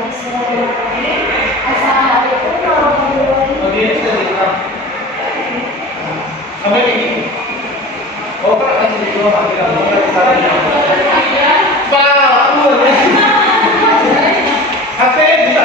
Bismillahirrahmanirrahim. Assalamualaikum warahmatullahi wabarakatuh. Sampai ini. Oh, kan masih di bawah hati kamu kan caranya. Pak, hati bisa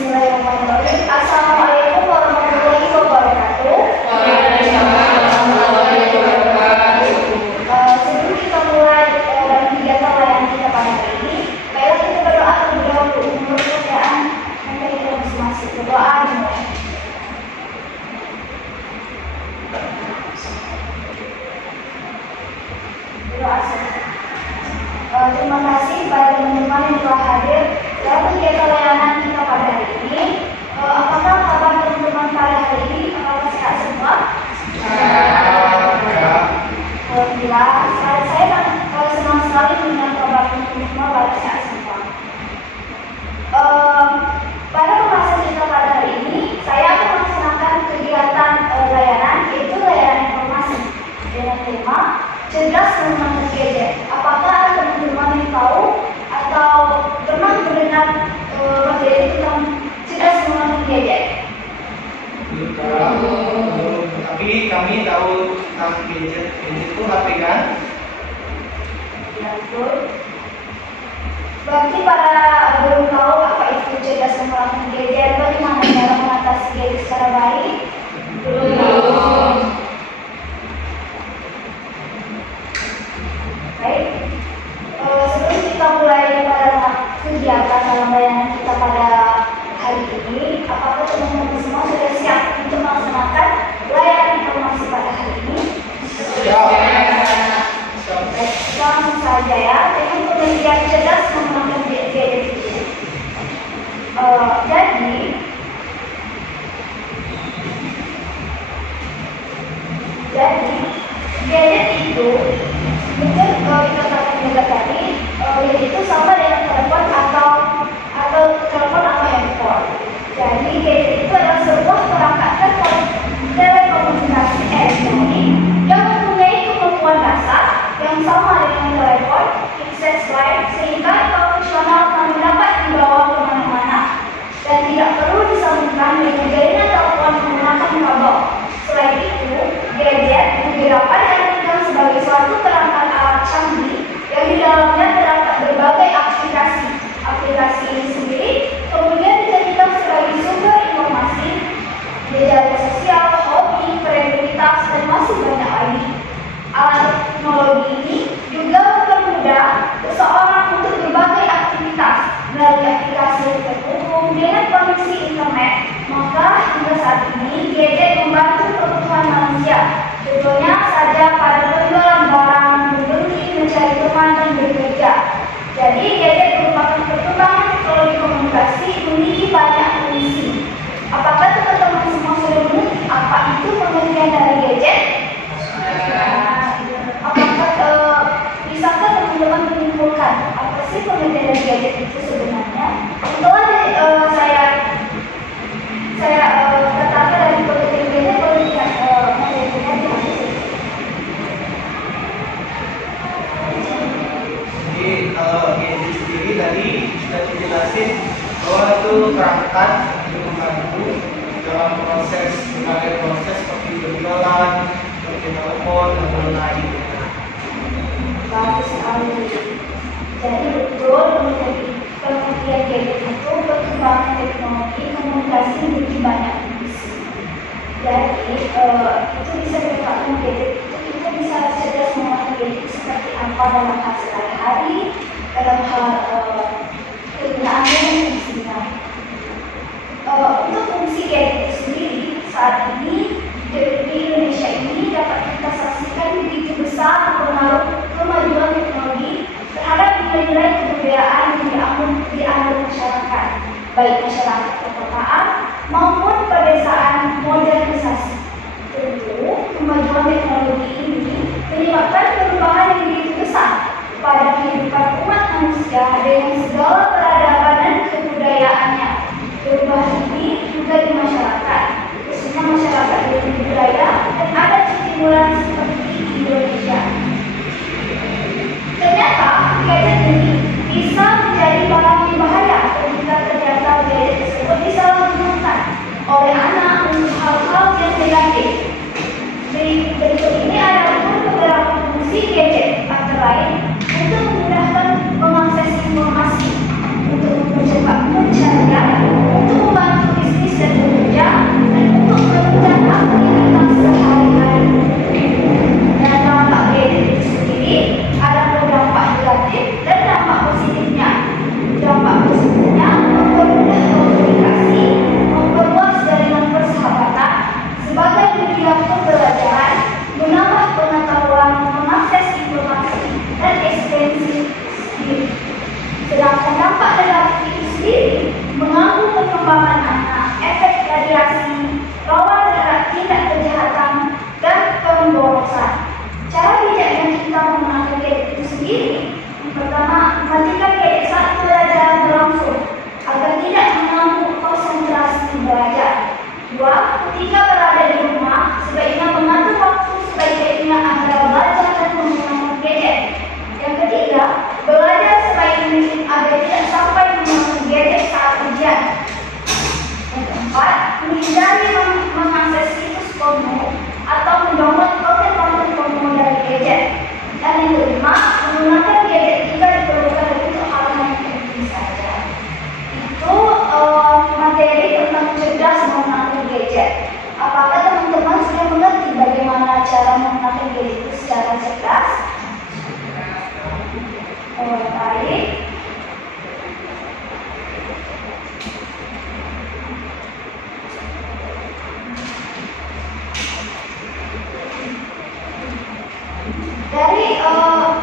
Bismillahirrahmanirrahim. Assalamualaikum warahmatullahi wabarakatuh. Sebelum kita mulai kegiatan layanan kita pada hari ini, baiklah kita berdoa terlebih dahulu menurut keadaan yang tadi kita masing-masing berdoa dimulai. Berdoa saja. Terima kasih pada teman-teman yang telah hadir dalam kegiatan layanan kita pada hari ini. Apakah kabar teman-teman pada hari ini? Apakah sehat semua? Alhamdulillah. Saya senang sekali mendengar kabar teman-teman pada sehat semua. Pada pembahasan kita pada hari ini, saya akan melaksanakan kegiatan layanan, yaitu layanan informasi dengan tema cerdas menggunakan gadget. Apakah teman-teman yang tahu atau pernah mendengar materi tentang cerdas menggunakan gadget? Tapi kami tahu tentang gadget itu HP kan? Ya, betul. Bagi para belum tahu apa itu cerdas menggunakan gadget, bagaimana cara mengatasi gadget secara baik? Belum. Baik. Sebelum kita mulai pada kegiatan dalam layanan kita pada hari ini, apakah teman-teman semua sudah siap untuk melaksanakan layanan informasi pada hari ini? Baik, langsung saja ya, dengan pengertian cerdas menggunakan gadget ini. Jadi gadget itu mungkin dikatakan juga tadi, yaitu sama dengan telepon atau telepon atau handphone. Jadi gadget itu adalah sebuah perangkat telekomunikasi elektronik yang mempunyai kemampuan dasar yang sama dengan telepon, akses lain, sehingga operasional kami dapat dibawa kemana-mana dan tidak perlu disambungkan dengan jaringan telepon menggunakan kabel. Selain itu, gadget dapat diartikan sebagai suatu perangkat alat canggih yang di dalamnya terdapat berbagai aplikasi. Aplikasi ini sendiri kemudian dijadikan sebagai sumber informasi, jejaring sosial, hobi, kreativitas, dan masih banyak lagi. Alat teknologi ini juga mempermudah seseorang untuk berbagai aktivitas melalui aplikasi yang terhubung dengan koneksi internet. Maka hingga saat ini gadget membantu kebutuhan manusia. Contohnya saja pada penjualan barang, membeli, mencari teman, dan bekerja. Jadi gadget merupakan perkembangan teknologi komunikasi memiliki banyak fungsi. Apakah teman-teman semua sudah mengerti apa itu pengertian dari gadget? Apakah bisakah teman-teman menyimpulkan apa sih pengertian dari gadget itu sebenarnya? Setelah saya katakan dari pengertian gadget, pengertian materinya di Jadi kalau gadget sendiri tadi sudah dijelasin bahwa itu perangkat yang membantu dalam berbagai proses seperti berjualan, seperti telepon dan lain-lain. Bagus sekali. Jadi betul pengertian gadget itu perkembangan teknologi komunikasi memiliki banyak fungsi. Jadi itu bisa dikatakan gadget itu kita bisa cerdas menggunakan gadget seperti apa dalam hal sehari-hari, dalam hal kegunaannya dan fungsinya. Untuk fungsi gadget itu sendiri saat ini di Indonesia ini dapat kita saksikan begitu besar pengaruh kemajuan teknologi terhadap nilai-nilai kebudayaan yang dianut masyarakat. baik masyarakat perkotaan maupun pedesaan modernisasi. Tentu, kemajuan teknologi ini menyebabkan perubahan yang begitu besar pada kehidupan umat manusia dengan segala peradaban dan kebudayaannya. Perubahan ini juga di masyarakat, khususnya masyarakat dengan budaya dan adat stimulan seperti di Indonesia. Ternyata, gadget ini bisa menjadi barang yang bahaya ketika ternyata gadget tersebut disalahgunakan oleh anak untuk hal-hal yang negatif. Berikut ini adalah beberapa fungsi gadget antara lain untuk memudahkan mengakses informasi, untuk mempercepat pencarian, untuk membantu bisnis dan bekerja, dan untuk menunjang aktivitas sehari-hari. Dan dampak gadget itu sendiri ada dampak negatif dan dampak positifnya. Dampak positifnya mempermudah komunikasi, memperluas jaringan persahabatan sebagai media pembelajaran, menambah pengetahuan, mengakses informasi dan ekspresi diri. Sedangkan dampak negatif itu sendiri mengganggu perkembangan anak, efek radiasi, rawan terhadap tindak kejahatan dan pemborosan. Cara bijak yang kita menggunakan gadget itu sendiri, yang pertama, matikan gadget saat pembelajaran berlangsung agar tidak mengganggu konsentrasi belajar. Dua, ketika berada di rumah, sebaiknya mengatur waktu sebaik-baiknya antara belajar dan menggunakan gadget. Yang ketiga, belajar sebaik mungkin agar tidak sampai menggunakan gadget saat ujian. Yang keempat, menghindari mengakses situs porno atau mendownload konten-konten porno dari gadget. Dan yang kelima, menggunakan gadget jika diperlukan untuk hal-hal yang penting saja. Itu materi tentang cerdas menggunakan gadget. Apakah teman-teman sudah mengerti bagaimana cara menggunakan gadget itu secara cerdas? Baik. Dari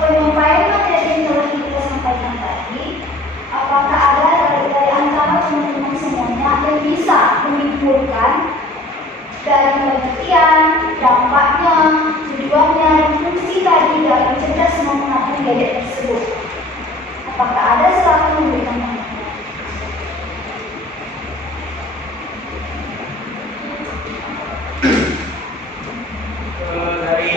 penyampaian materi yang telah kita sampaikan tadi, apakah ada dari antara teman-teman semuanya yang bisa menyimpulkan dari pengertian, dampaknya, tujuannya, dan fungsi tadi dalam cerdas menggunakan gadget tersebut? Apakah ada silakan memberikan tanggapan? Dari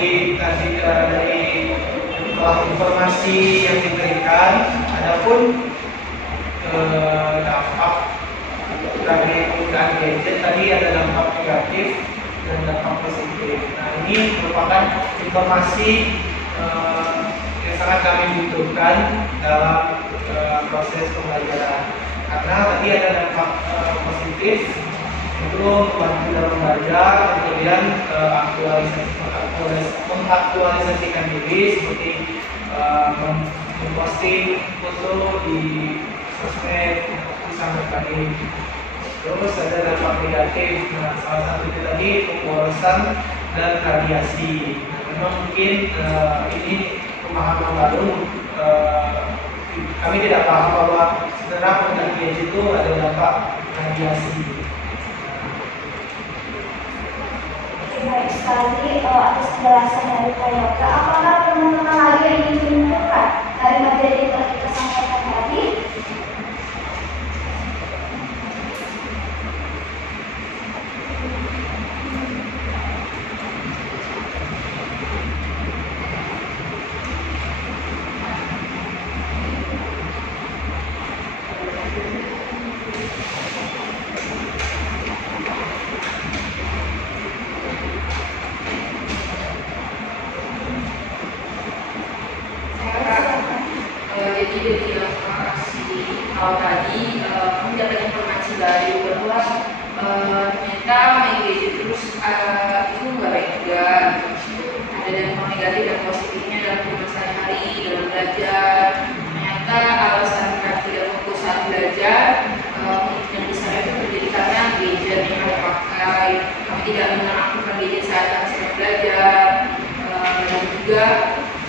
informasi yang diberikan, adapun dampak dari penggunaan gadget tadi ada dampak negatif dan dampak positif. Nah, ini merupakan informasi yang sangat kami butuhkan dalam proses pembelajaran, karena tadi ada dampak positif itu membantu dalam belajar, kemudian mengaktualisasikan diri seperti memposting foto di sosmed sampai tadi. Terus ada dampak negatif, nah, salah satu itu tadi pemborosan dan radiasi. Nah, memang mungkin ini pemahaman baru, kami tidak paham bahwa sebenarnya penggunaan gadget itu ada dampak radiasi. Baik sekali atas penjelasan dari Pak Yoga. Apakah teman-teman lagi yang ingin menyimpulkan dari materi yang telah kita sampaikan tadi? Jadi dari yang kasih tahu tadi, kami dapat informasi baru bahwa ternyata main gadget terus itu nggak baik juga. Ada dampak negatif dan positifnya dalam kehidupan sehari-hari, dalam belajar. Ternyata alasan kami tidak fokus saat belajar, yang besar itu terjadi karena gadget yang kami pakai. Kami tidak mengaktifkan gadget saat kami sedang belajar, dan juga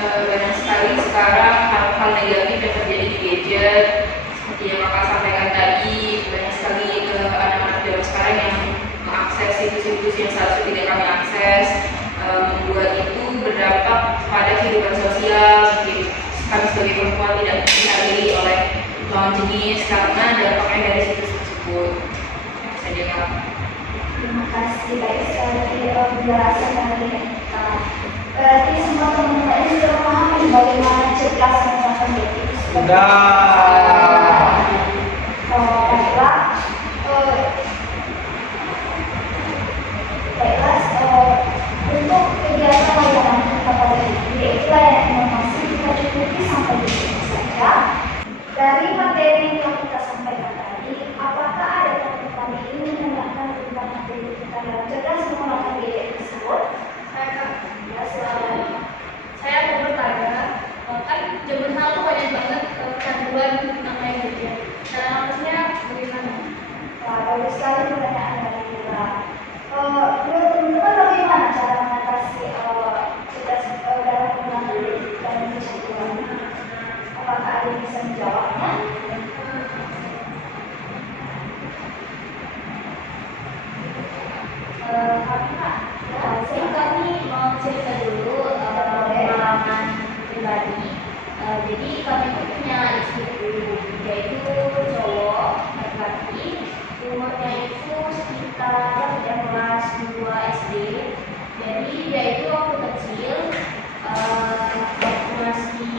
banyak sekali sekarang hal-hal negatif yang terjadi di gadget, seperti yang kakak sampaikan tadi. Banyak situs-situs yang seharusnya tidak kami akses, membuat itu berdampak pada kehidupan sosial. Mungkin kami sebagai perempuan tidak dihargai oleh lawan jenis karena dampaknya dari situs tersebut. Saja Kak. Terima kasih, baik sekali penjelasan dari kita. Berarti semua teman-teman ini sudah memahami bagaimana cerdas menggunakan media. Sudah. Baiklah. Untuk kegiatan layanan kita pada ini, yaitu layanan informasi, kita cukupi sampai di sini saja. Dari materi yang telah kita sampaikan tadi, apakah ada teman-teman yang ingin menambahkan tentang materi kita dalam cerdas menggunakan media tersebut? Ya, silakan. Saya mau bertanya, kan zaman now tuh banyak banget kecanduan namanya media. Cara ngapasnya bagaimana? Wah, bagus sekali pertanyaan dari kita. Menurut teman-teman bagaimana cara mengatasi cerdas dalam menggunakan media dan kecanduan? Apakah ada yang bisa menjawabnya? Kami mau cerita dulu pengalaman pribadi. Jadi kami punya istri dulu, yaitu cowok laki-laki, umurnya itu sekitar kelas 2 SD. Jadi dia itu waktu kecil, waktu masih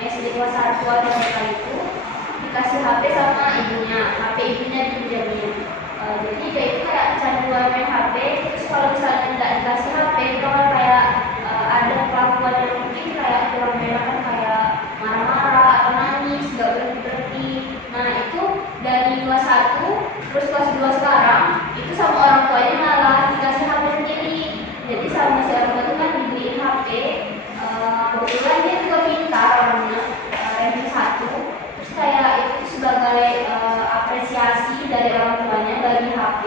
SD kelas 1 atau mereka itu dikasih HP sama ibunya, HP ibunya dipinjamin. Jadi dia itu kayak kecanduan main HP. Terus kalau misalnya tidak dikasih HP, itu kan kayak ada kelakuan yang mungkin kayak kurang menyenangkan, kayak marah-marah atau nangis, nggak berhenti. Nah itu dari kelas 1 terus kelas 2 sekarang itu sama orang tuanya malah dikasih HP sendiri. Jadi sama si orang tua itu kan dibeliin HP. Kebetulan dia juga pintar orangnya, ranking 1. Terus kayak itu sebagai apresiasi dari orang tuanya bagi HP.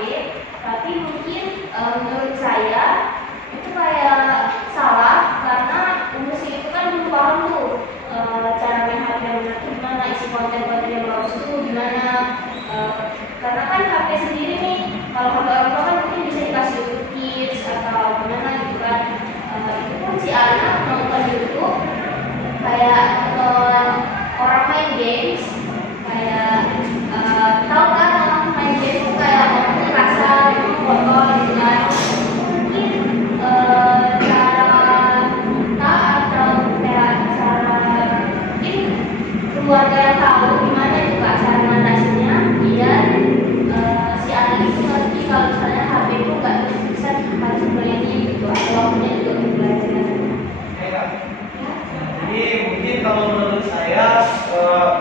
Tapi mungkin menurut saya itu kayak salah, karena umur itu kan belum paham tuh cara main HP yang benar gimana, isi konten-konten yang bagus itu gimana. Karena kan HP sendiri nih, kalau HP orang tua kan mungkin bisa dikasih YouTube Kids atau gimana gitu kan. Itu pun si anak nonton YouTube kayak nonton orang main games, kayak tahu kan orang main games itu kayak orang kasar, kotor gitu kan. Mungkin cara kita atau kayak cara mungkin keluarga yang tahu gimana juga cara mengatasinya biar si anak itu ngerti kalau misalnya HP itu nggak bisa harus beli gitu, atau waktunya juga untuk belajar. Jadi mungkin kalau menurut saya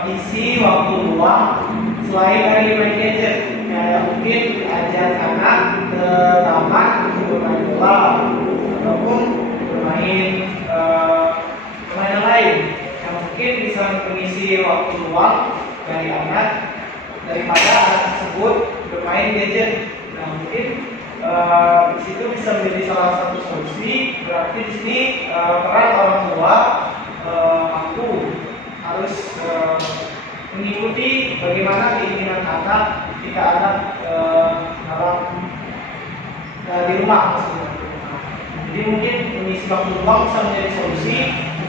isi waktu luang selain dari main gadget, kayak mungkin ajak anak ke taman untuk bermain bola ataupun bermain permainan lain yang mungkin bisa mengisi waktu luang dari anak daripada anak tersebut bermain gadget. Nah mungkin di situ bisa menjadi salah satu solusi. Berarti di sini peran orang tua mampu harus mengikuti bagaimana keinginan anak ketika anak di rumah maksudnya. Jadi mungkin mengisi waktu luang bisa menjadi solusi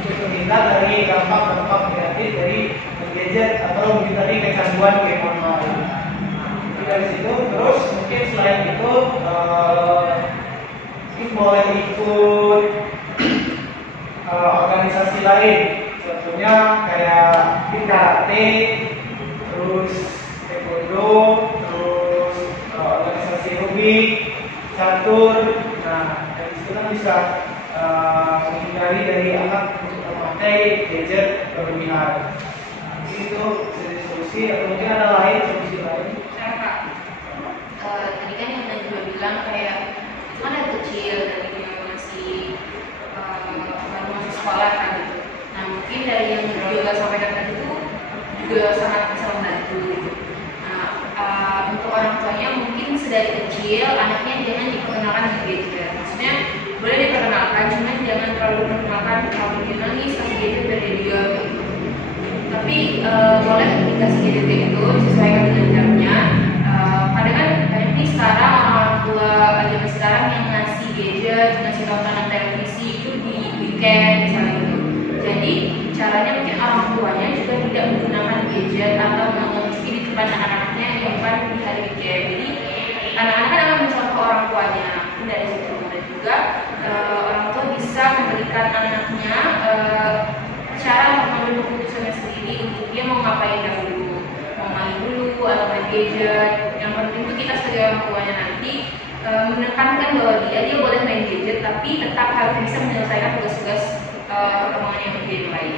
untuk terhindar dari dampak-dampak negatif dari gadget atau mungkin tadi kecanduan game online. Jadi dari situ terus mungkin selain itu mungkin boleh ikut organisasi lain, contohnya kayak karate, terus taekwondo, terus organisasi hobi, catur. Nah dari situ kan bisa menghindari dari anak untuk memakai gadget berlebihan. Mungkin itu jadi solusi, atau mungkin ada lain solusi lain. Tadi kan yang juga bilang kayak itu kan anak kecil dari yang masih baru masuk sekolah kan gitu. Nah mungkin dari yang juga sampaikan tadi itu juga sangat bisa membantu gitu. Nah untuk orang tuanya mungkin sedari kecil anaknya jangan diperkenalkan dengan gadget. Maksudnya boleh diperkenalkan, cuman jangan terlalu diperkenalkan kalau dia nangis kasih gadget dari dia gitu. Tapi boleh dikasih gadget itu disesuaikan dengan jamnya. Kadang kan sekarang orang tua lagi mengisi di depan anak-anaknya di depan di hari weekend. Jadi anak-anak kan akan mencontoh orang tuanya dari situ, dan juga orang tua bisa memberikan anaknya cara mengambil keputusannya sendiri untuk dia mau ngapain dahulu, mau main dulu atau main gadget. Yang penting itu kita sebagai orang tuanya nanti menekankan bahwa dia boleh main gadget tapi tetap harus bisa menyelesaikan tugas-tugas perkembangan yang lebih lain.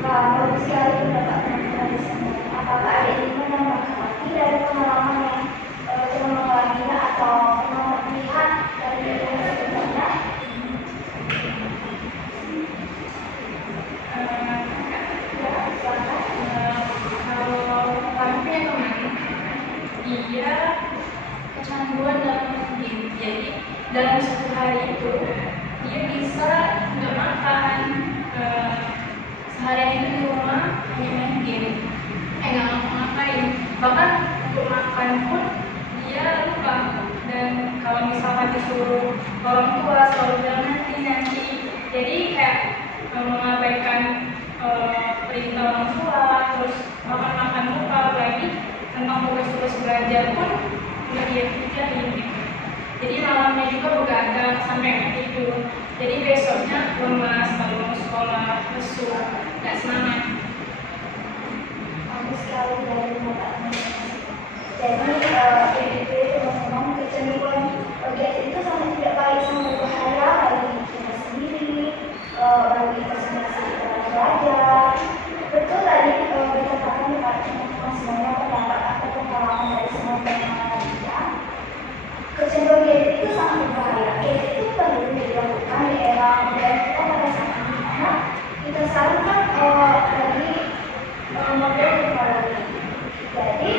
Bagus sekali pendapat teman-teman di sini. Apakah ada yang menambahkan lagi dari pengalaman yang telah mengalaminya atau pernah melihat dari yang sebelumnya? Kalau yang kemarin, dia kecanduan dalam game. Jadi dalam satu hari itu dia bisa nggak makan, seharian itu di rumah hanya main game, nggak ngapa-ngapain. Bahkan untuk makan pun dia lupa. Dan kalau misalkan disuruh orang tua selalu bilang nanti. Jadi kayak mengabaikan perintah orang tua, terus makan lupa, apalagi tentang tugas-tugas belajar pun nggak dia pikirin gitu. Jadi malamnya juga begadang sampai nggak tidur. Jadi besoknya lemas, kalau mau sekolah, lesu, nggak semangat. Bagus sekali dari teman-teman. Jadi teman-teman, kecanduan gadget itu sangat tidak baik, sangat berbahaya bagi kita sendiri, bagi konsentrasi belajar. Betul tadi dikatakan kepada teman-teman semuanya pendapat atau pengalaman dari semua teman-teman. Kecanduan gadget itu sangat berbahaya. Gadget itu perlu dilakukan di era modern kita pada saat ini, karena kita sekarang kan dari modern teknologi. Jadi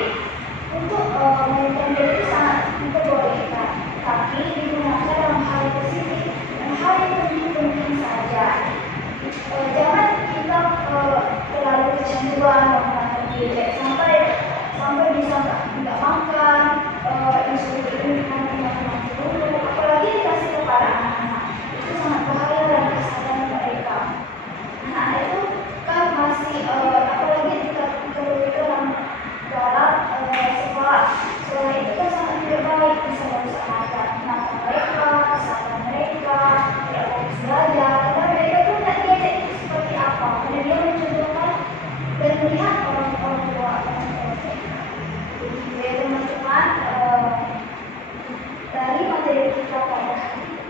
untuk melakukan gadget itu sangat diperbolehkan, tapi digunakan dalam hal yang positif dan hal yang penting saja. Jangan kita terlalu kecanduan menggunakan gadget sampai bisa tidak makan, disuruh ini nanti makan dulu, apalagi dikasih kepada anak-anak. Itu sangat bahaya dan kesehatan mereka. Anak itu kan masih apalagi kita dalam sekolah itu kan sangat tidak baik, bisa merusak mata mereka, kesehatan mereka, tidak fokus belajar. Karena mereka itu tidak gadget itu seperti apa, karena dia mencontohkan dan melihat orang tua jadi teman-teman, dari materi kita pada hari ini.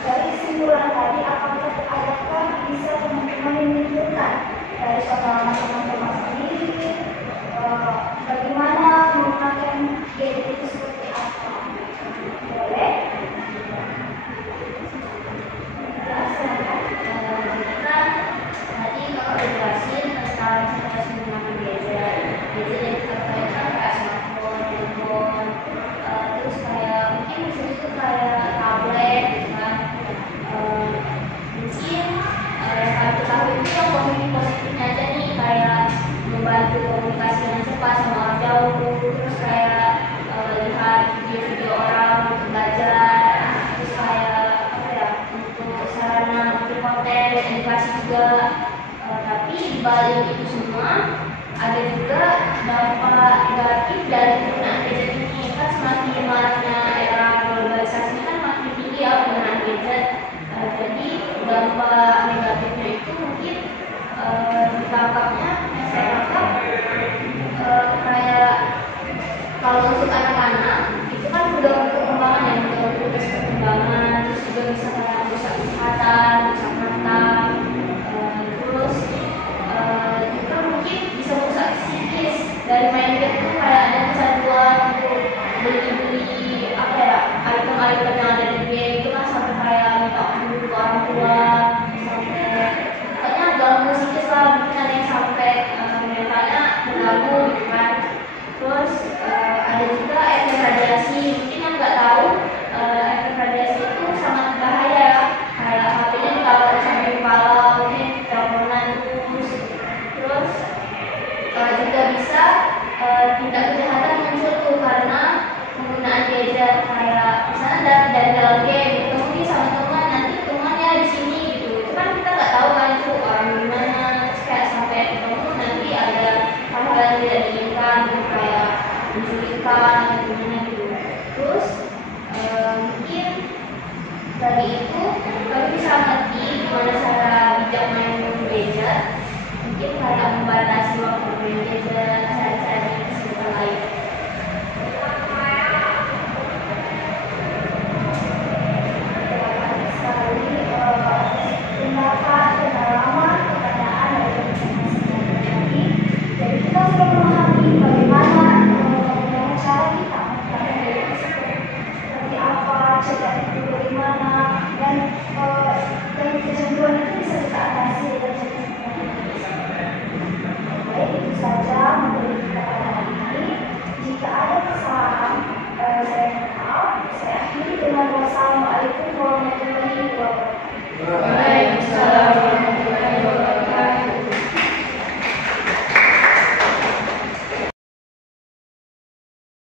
Dari kesimpulan tadi, adakah bisa teman-teman menunjukkan dari pengalaman teman-teman sendiri bagaimana menggunakan gadget itu seperti apa? Boleh? Tadi kakak udah jelasin tentang cara menggunakan gadget. Gadget yang kita pakai kayak smartphone, handphone, terus kayak mungkin bisa juga kayak tablet, gitu kan. Mungkin satu itu yang positifnya aja nih, kayak membantu komunikasi yang cepat sama orang jauh, terus kayak lihat video-video orang untuk belajar, terus kayak untuk sarana bikin konten, edukasi juga. Tapi dibalik itu semua ada juga dampak negatif dari penggunaan gadget ini. Kan semakin maraknya era globalisasi ini kan makin tinggi ya penggunaan gadget. Jadi dampak negatifnya itu mungkin ditangkapnya